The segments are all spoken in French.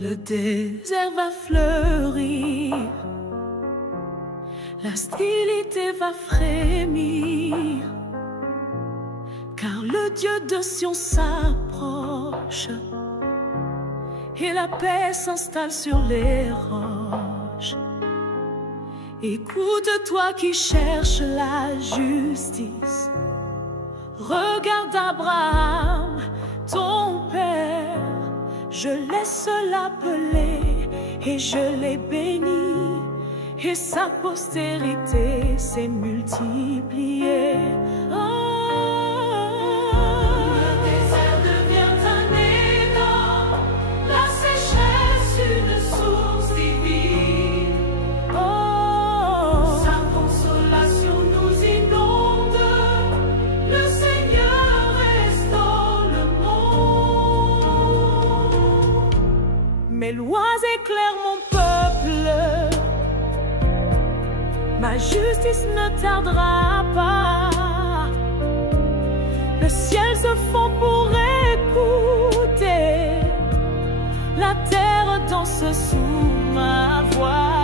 Le désert va fleurir, la stérilité va frémir, car le Dieu de Sion s'approche et la paix s'installe sur les roches. Écoute, toi qui cherches la justice, regarde Abraham, ton père. Je laisse l'appeler et je l'ai béni, et sa postérité s'est multipliée. Le désert devient un étang, la sécheresse une source divine. Sa consolation nous inonde, le Seigneur restaure le monde. Mes lois éclairent mon peuple, ma justice ne tardera pas. Le ciel se fond pour écouter, la terre danse sous ma voix.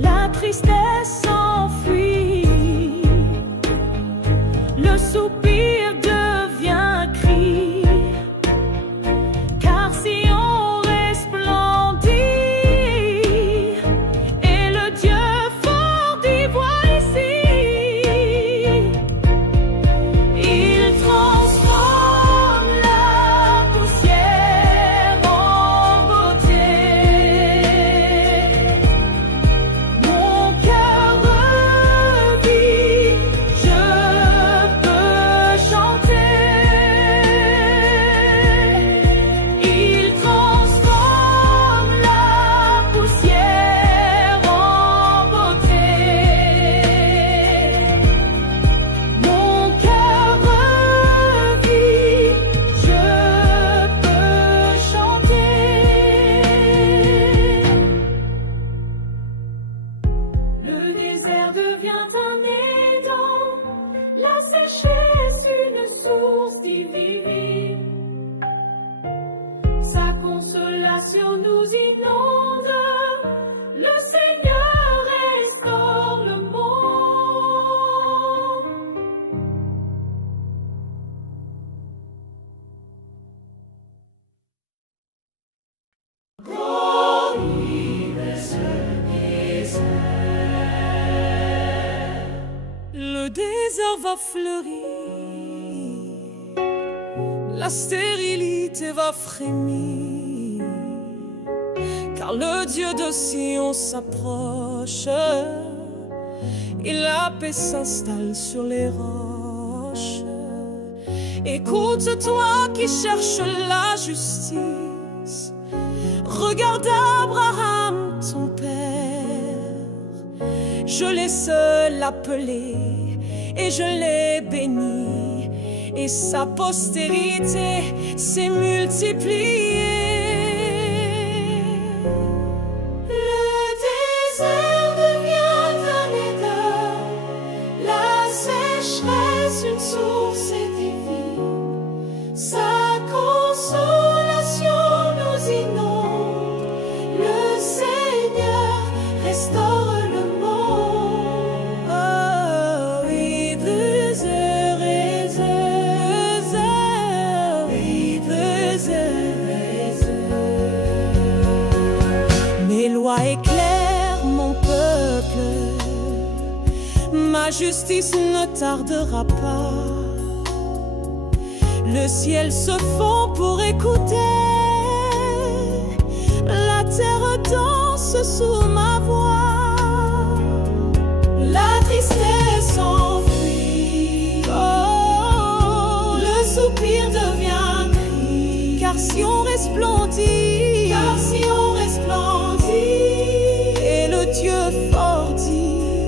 La tristesse s'enfuit, le soupir devient cri, car Sion resplendit, et le Dieu fort d'y voit ici. Il transforme la poussière en beauté. Mon cœur revit, je peux chanter. Il transforme la poussière en beauté. Mon cœur revit, je peux chanter. Le désert devient un étang, la sécheresse une source divine. Sa consolation nous inonde, le Seigneur restaure le monde. Le désert va fleurir, la stérilité va frémir, car le Dieu de Sion s'approche et la paix s'installe sur les roches. Écoute-toi qui cherches la justice, regarde Abraham, ton père. Je l'ai seul appelé et je l'ai béni, et sa postérité s'est multipliée. Le désert devient un étang, la sécheresse une source divine. Sa consolation nous inonde, le Seigneur restaure le monde. Oh oui, désert, désert, oui, désert. Mes lois éclairent mon peuple, ma justice ne tardera pas. Le ciel se fond pour écouter, la terre danse sous ma voix. La tristesse s'enfuit, oh, le soupir devient cri, car Sion resplendit, et le Dieu fort dit,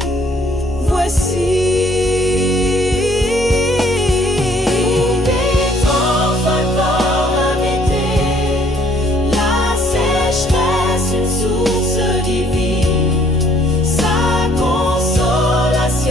voici. Source divine, sa consolation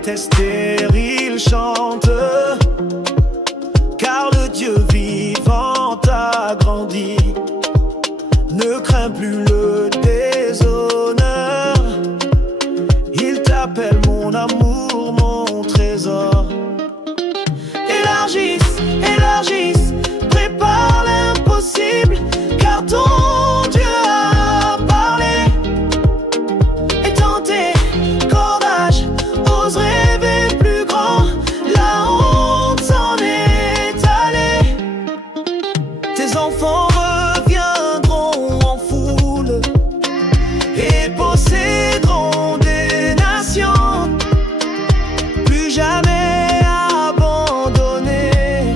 était stérile chante, car le Dieu vivant t'a grandi. Ne crains plus le déshonneur, il t'appelle mon amour, mon trésor. Élargisse, élargisse, prépare l'impossible, car ton Dieu a parlé. Étends tes cordages, ose rêver plus grand, la honte s'en est allée. Tes enfants reviendront en foule et posséderont des nations, plus jamais abandonné.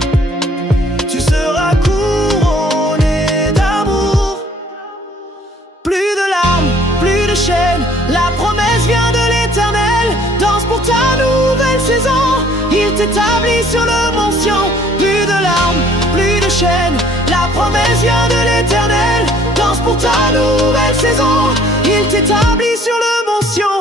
Tu seras couronné d'amour. Plus de larmes, plus de chaînes, la promesse vient de l'Éternel. Danse pour ta nouvelle saison, il t'établit sur le mont Sion. Plus de larmes, plus de chaînes, la promesse vient de l'Éternel. Danse pour ta nouvelle saison, il t'établit sur le mont Sion.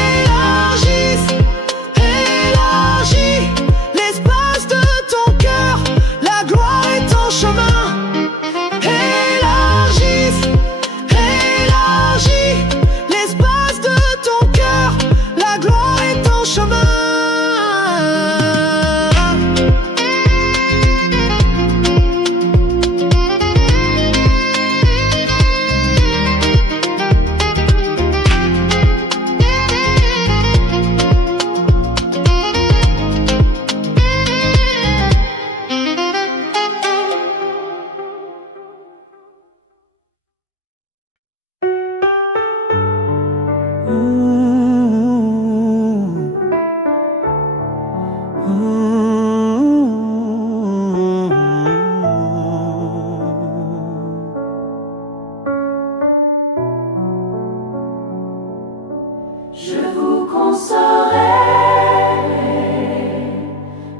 Élargisse, élargis l'espace de ton cœur, la gloire est en chemin. Élargisse, élargis l'espace de ton cœur, la gloire est en chemin. Je vous consolerai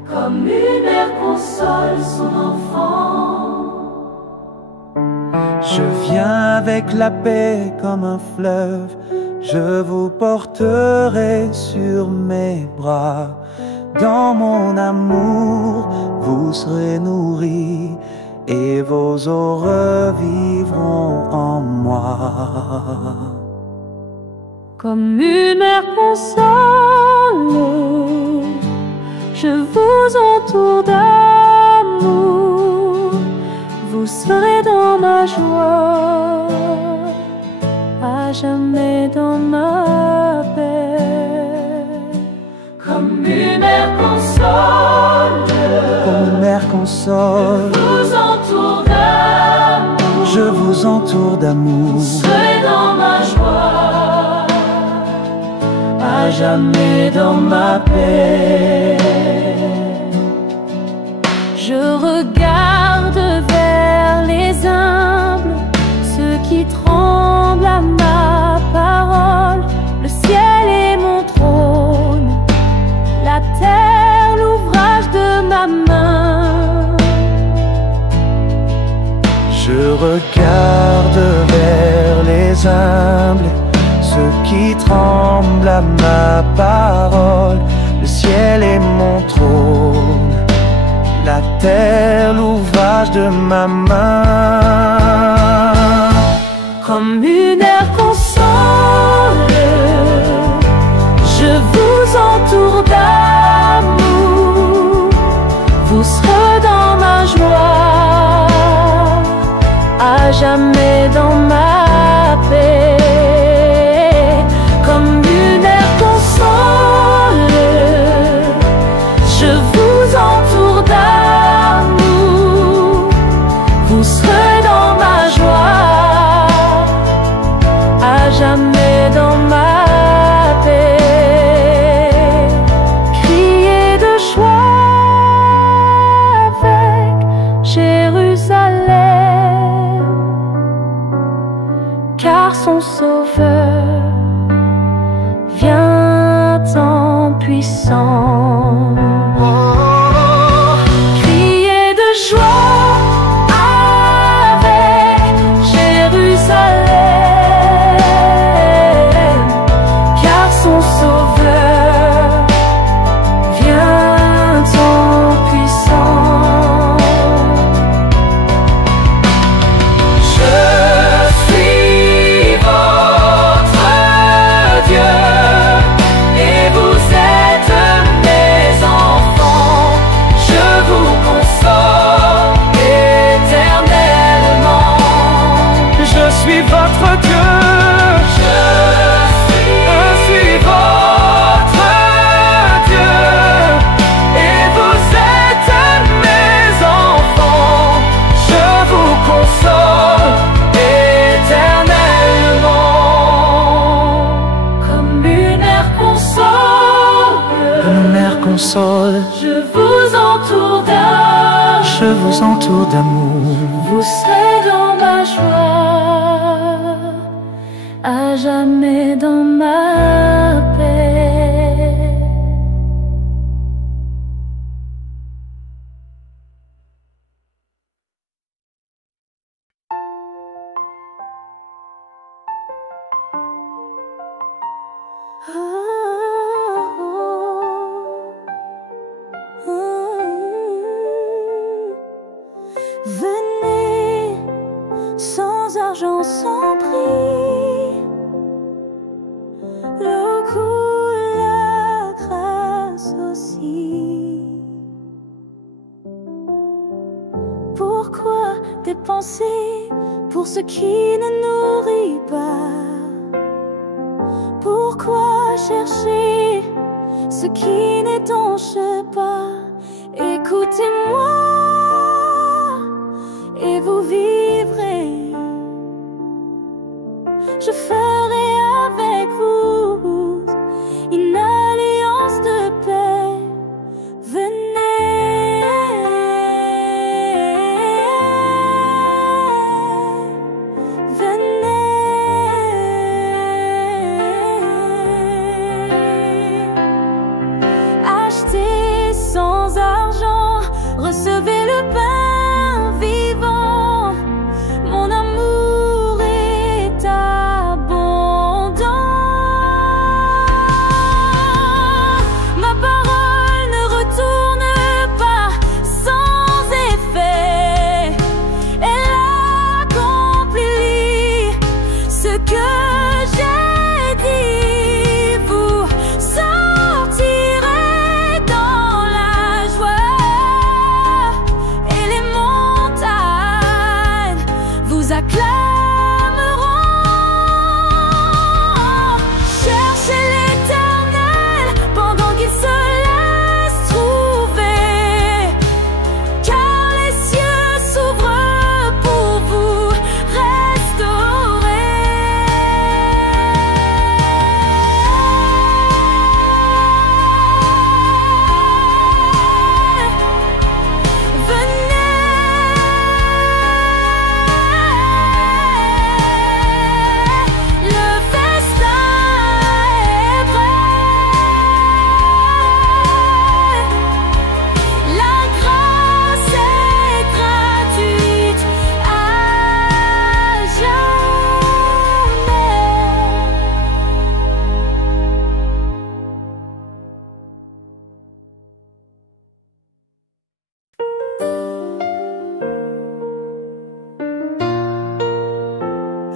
comme une mère console son enfant. Je viens avec la paix comme un fleuve, je vous porterai sur mes bras. Dans mon amour, vous serez nourris et vos eaux revivront en moi. Comme une mère console, je vous entoure d'amour. Vous serez dans ma joie, à jamais dans ma paix. Comme une mère console, Comme une mère console, vous entoure d'amour. je vous entoure d'amour. Vous serez dans ma joie, À jamais dans ma paix. Je regarde vers les humbles, ceux qui tremblent à ma parole. Le ciel est mon trône, la terre l'ouvrage de ma main. Je regarde vers les humbles, ceux qui tremblent à ma parole. Le ciel est mon trône, la terre l'ouvrage de ma main. Comme une mère console, je vous entoure d'amour. Vous serez dans ma joie, à jamais dans ma paix. Comme une mère console, je vous entoure d'amour. Vous serez dans ma joie, à jamais dans ma paix. Criez de joie avec Jérusalem, car son sauveur vient en puissance. Criez de joie parole. Je vous entoure d'amour. Je vous entoure d'amour. Vous serez dans ma joie, à jamais dans ma paix. Venez sans argent, sans prix, l'eau coule, la grâce aussi. Pourquoi dépenser pour ce qui ne nourrit pas? Pourquoi chercher ce qui n'étanche pas? Écoutez-moi et vous vivrez. Je ferai avec vous une alliance de paix. Venez, venez. Achetez sans argent, recevez le pain.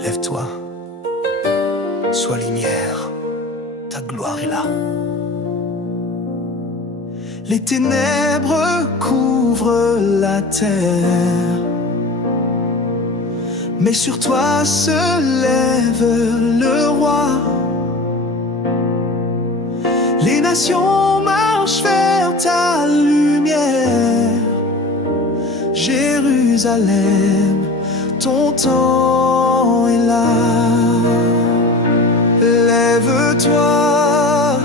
Lève-toi, sois lumière, ta gloire est là. Les ténèbres couvrent la terre, mais sur toi se lève le roi. Les nations marchent vers ta lumière. Jérusalem, ton temps est là. Lève-toi,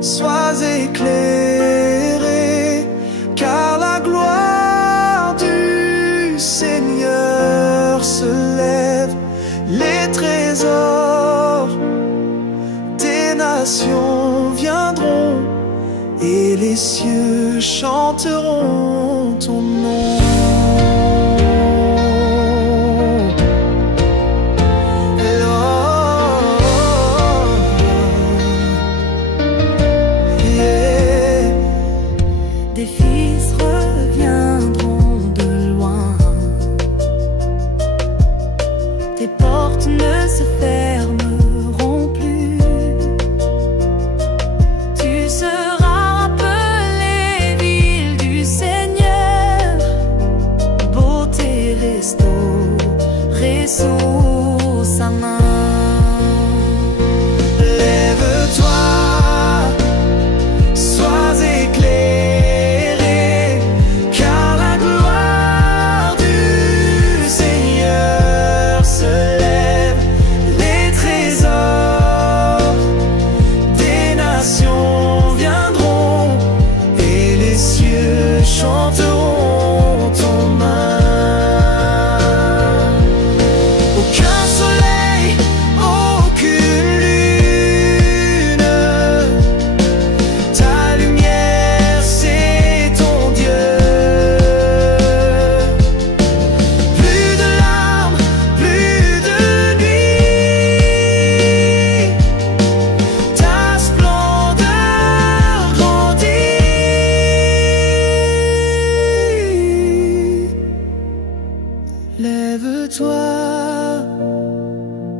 sois éclairé, car la gloire du Seigneur se lève. Les trésors des nations viendront et les cieux chanteront ton nom. Des fils reviendront de loin, tes portes ne se fermeront plus. Tu seras appelée ville du Seigneur, toi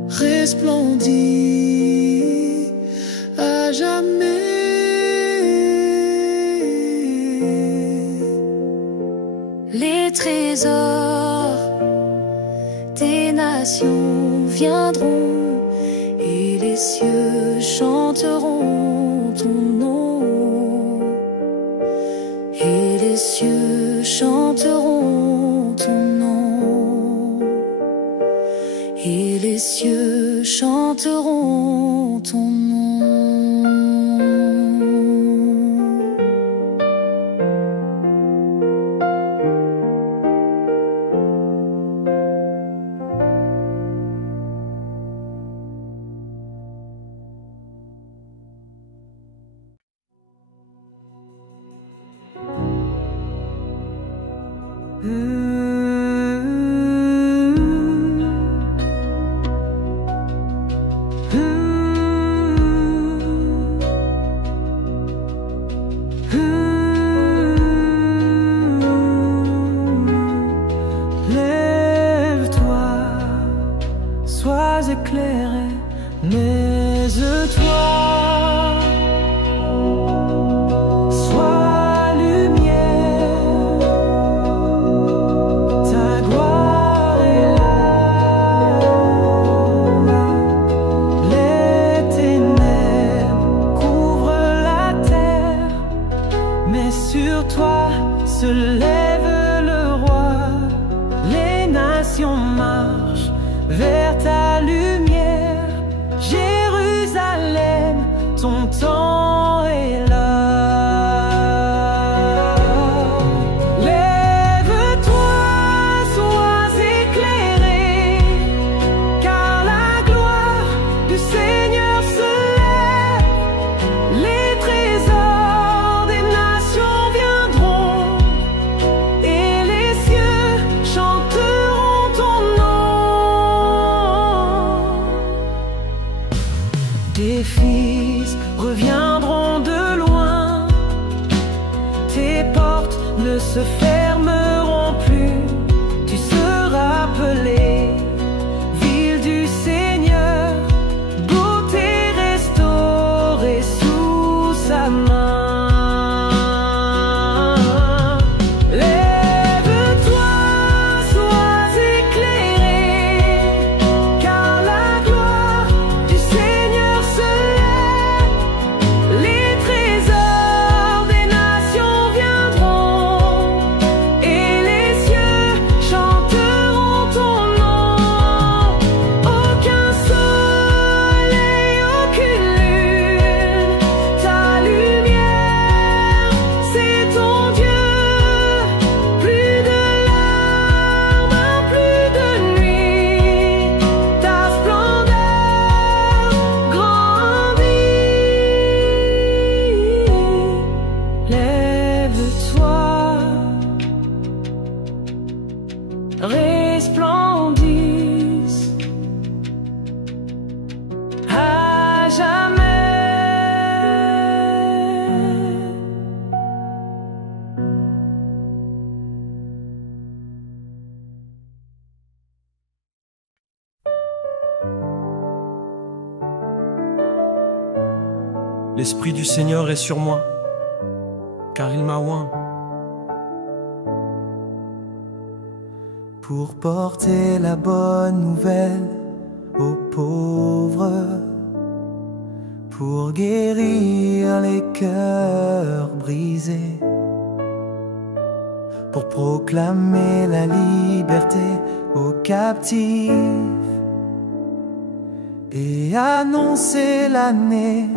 resplendit à jamais. Les trésors des nations viendront et les cieux chanteront ton nom. Et les cieux chanteront ton nom. Et les cieux chanteront ton nom. Lève-toi, sois éclairé, mets-toi. Sur toi se lève le roi, les nations marchent vers ta lumière. Jérusalem, ton temps est là. Lève-toi, sois éclairé, car la gloire du Seigneur se lève. Les trésors des nations tes fils reviendront de loin, tes portes ne se fermeront plus, tu seras appelée ville du Seigneur, beauté restaurée sous sa main. Resplendissent à jamais. L'Esprit du Seigneur est sur moi, car il m'a oint pour porter la bonne nouvelle aux pauvres, pour guérir les cœurs brisés, pour proclamer la liberté aux captifs et annoncer l'année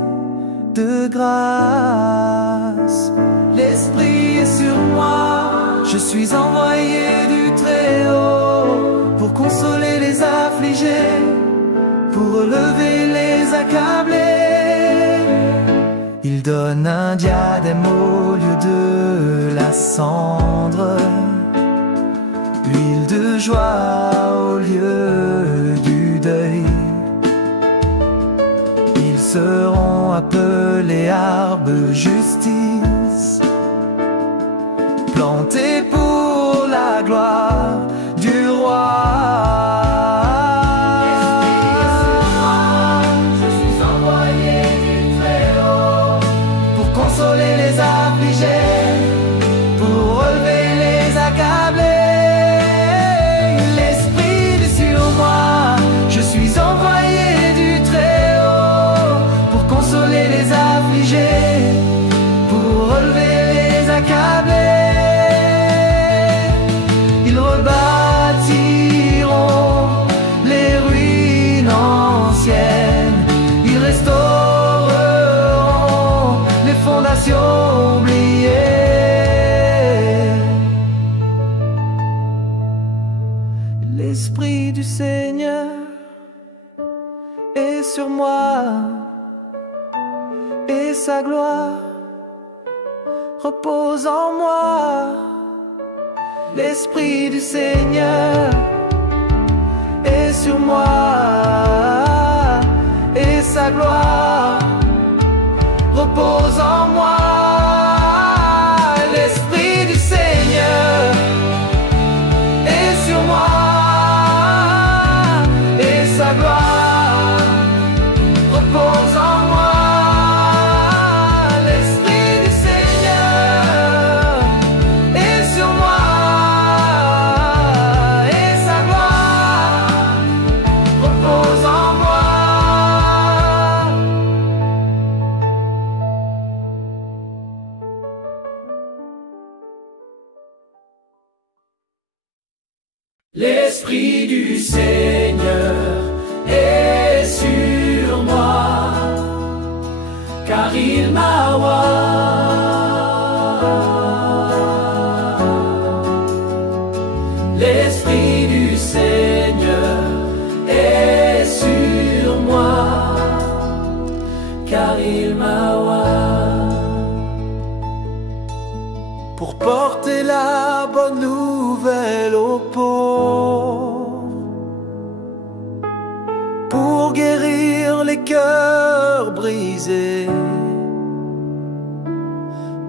de grâce. L'Esprit est sur moi, je suis envoyé du Très-Haut pour consoler les affligés, pour relever les accablés. Il donne un diadème au lieu de la cendre, l'huile de joie au lieu du deuil. Ils seront appelés arbres justice, plantés pour la gloire du roi. sa gloire repose en moi. L'Esprit du Seigneur est sur moi, et sa gloire repose en moi. L'Esprit du Seigneur est sur moi, et sa gloire repose en moi. L'Esprit du Seigneur est sur moi, et sa gloire repose en moi. L'Esprit du Seigneur est sur moi, car il m'a oint. L'Esprit du Seigneur est sur moi, car il m'a oint. Pour porter la bonne nouvelle aux pauvres, pour guérir les cœurs brisés,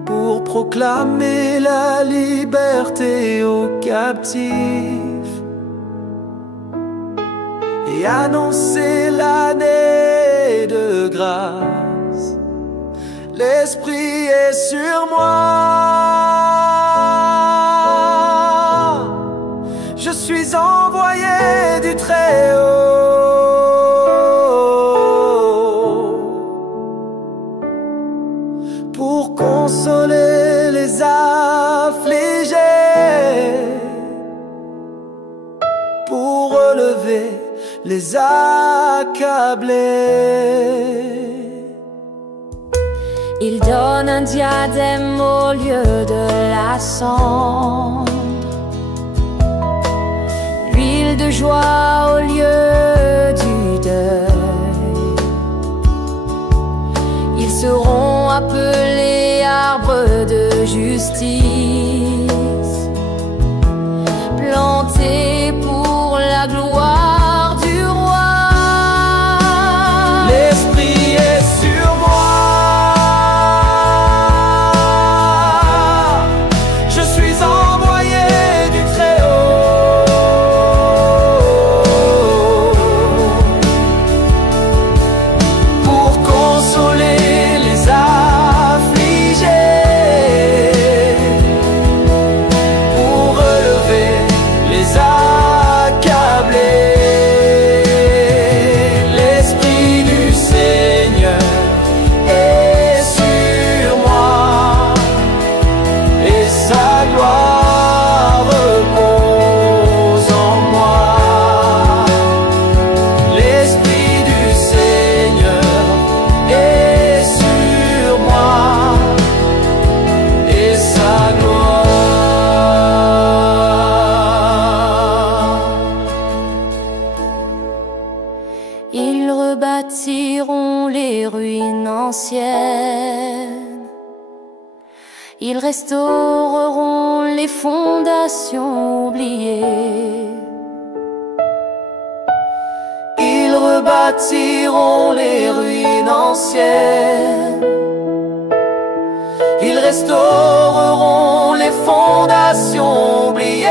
pour proclamer la liberté aux captifs et annoncer l'année de grâce. L'Esprit est sur moi. Je suis envoyé du Très-Haut pour consoler les affligés, pour relever les accablés. Il donne un diadème au lieu de la cendre, l'huile de joie au lieu du deuil. Ils seront appelés arbres de justice, plantés pour la gloire du roi. L'Esprit est sur moi. Je suis envoyé du Très-Haut pour consoler les affligés, pour relever les accablés. L'Esprit du Seigneur est sur moi, et sa gloire repose en moi. L'Esprit du Seigneur est sur moi, et sa gloire. Ils rebâtiront les ruines anciennes, ils restaureront les fondations oubliées. Ils rebâtiront les ruines anciennes, ils restaureront les fondations oubliées.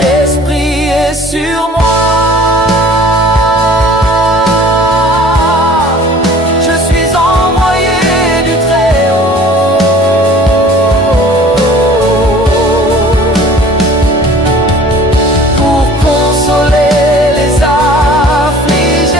L'Esprit est sur moi. Je suis envoyé du Très-Haut pour consoler les affligés,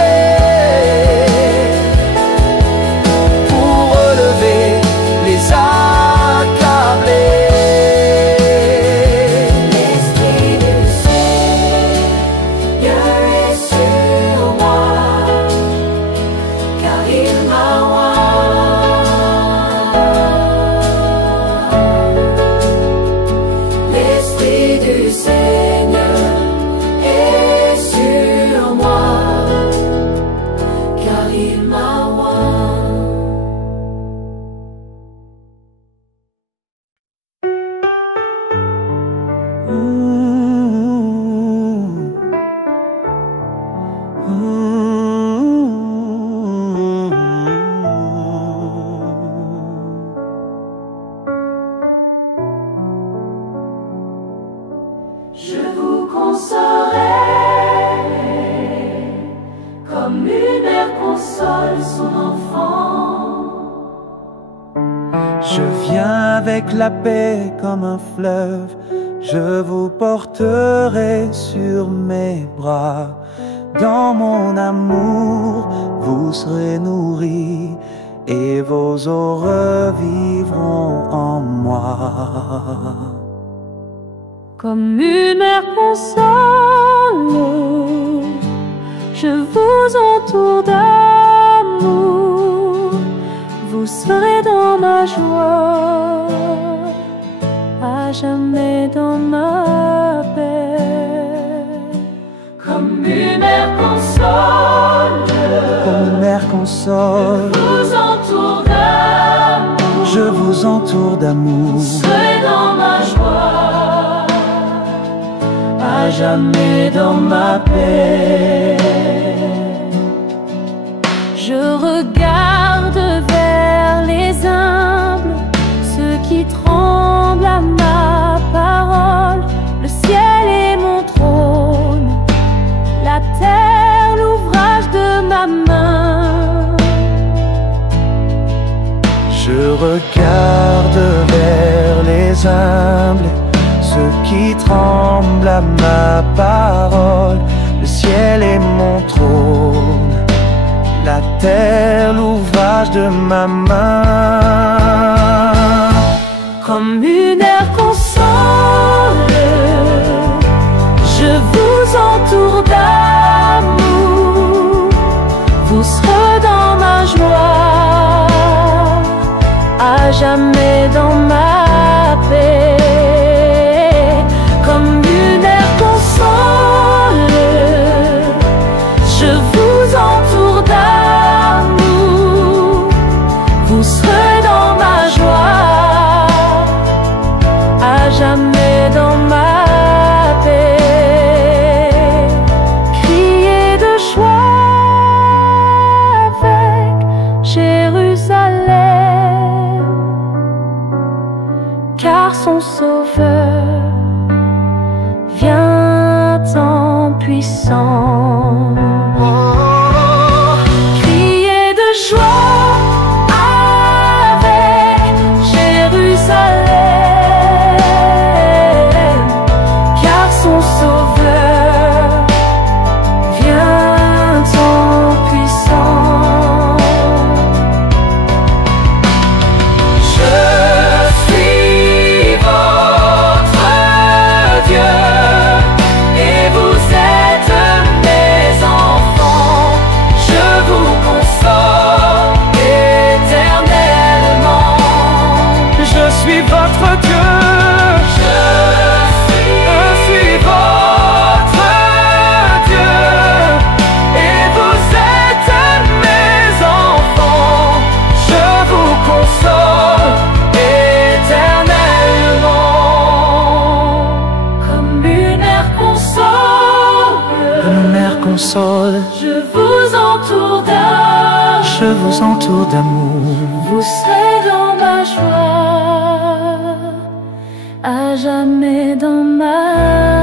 Je viens avec la paix comme un fleuve, je vous porterai sur mes bras. Dans mon amour, vous serez nourris et vos eaux revivront en moi. Comme une mère console, je vous entoure d'amour. Vous serez dans ma joie, à jamais dans ma paix. Comme une mère console, Comme une mère console, je vous entoure d'amour. je vous entoure d'amour. Vous serez dans ma joie, à jamais dans ma paix. Je regarde vers les humbles, ceux qui tremblent à ma parole. Le ciel est mon trône, la terre l'ouvrage de ma main. Je regarde vers les humbles, ceux qui tremblent à ma parole. Le ciel est mon trône, la terre l'ouvrage de ma main. Comme une air console, je vous entoure d'amour. Vous serez dans ma joie, à jamais dans ma paix. Comme une air console, je vous entoure d'amour. Vous serez dans ma joie, à jamais dans ma paix. Criez de joie avec Jérusalem, car son Sauveur vient en puissance. Criez de joie avec Jérusalem, car son Sauveur vient en puissance. Je suis votre Dieu, et vous êtes mes enfants. Je vous console éternellement. Je suis votre Dieu, je suis votre Dieu, et vous êtes mes enfants. Je vous console éternellement. Comme une mère console, Une mère console, je vous entoure d'amour. je vous entoure d'amour. Vous serez dans ma joie, à jamais dans ma